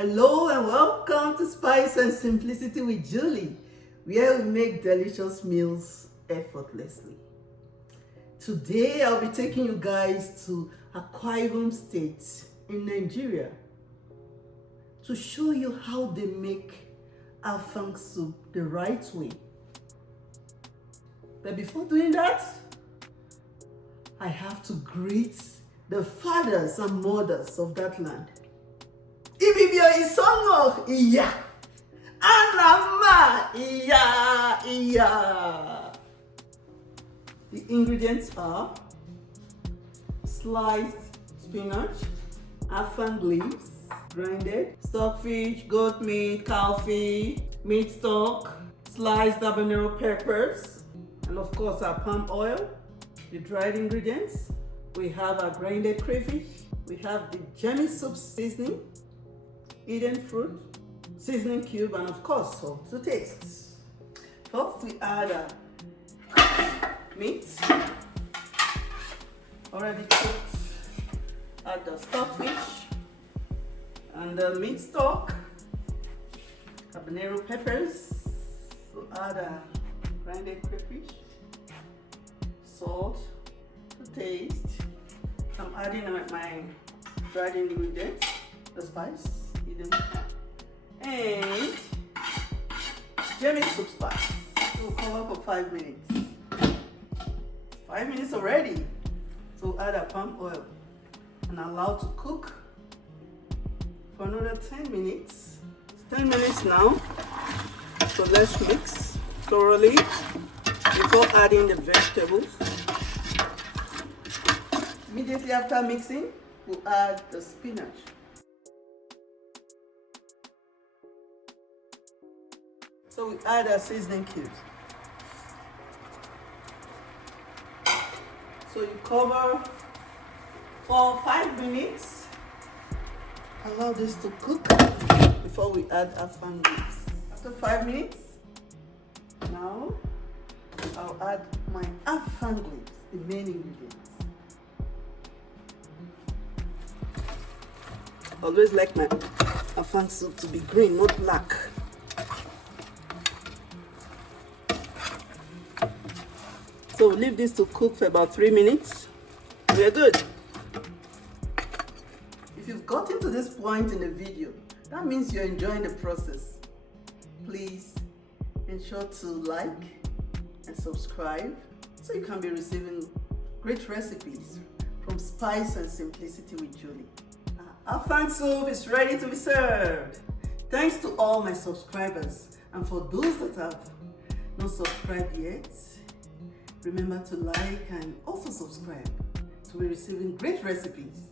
Hello and welcome to Spice and Simplicity with Julie, where we make delicious meals effortlessly. Today I'll be taking you guys to Akwa Ibom State in Nigeria to show you how they make Affang soup the right way. But before doing that, I have to greet the fathers and mothers of that land. Ibibio and Annang. The ingredients are sliced spinach, Affang leaves, grinded, stockfish, goat meat, cow feet, meat stock, sliced habanero peppers, and of course our palm oil. The dried ingredients, we have our grinded crayfish, we have the Jammy soup seasoning, Eden fruit, seasoning cube, and of course salt to taste. First we add meat, already cooked, add the stockfish and the meat stock, habanero peppers, so add grinded crayfish, salt to taste. I'm adding my dried ingredients, the spice, and Jammy soup spice. It will cover for 5 minutes. 5 minutes already. So add a palm oil and allow to cook for another 10 minutes. It's 10 minutes now. So let's mix thoroughly before adding the vegetables. Immediately after mixing, we'll add the spinach. So we add our seasoning cubes. So you cover for 5 minutes. Allow this to cook before we add Affang leaves. After 5 minutes, now I'll add my Affang leaves, the main ingredients. Always like my Affang soup to be green, not black. So leave this to cook for about 3 minutes. We're good. If you've gotten to this point in the video, that means you're enjoying the process. Please ensure to like and subscribe so you can be receiving great recipes from Spice and Simplicity with Julie. Our Affang soup is ready to be served. Thanks to all my subscribers, and for those that have not subscribed yet, remember to like and also subscribe to be receiving great recipes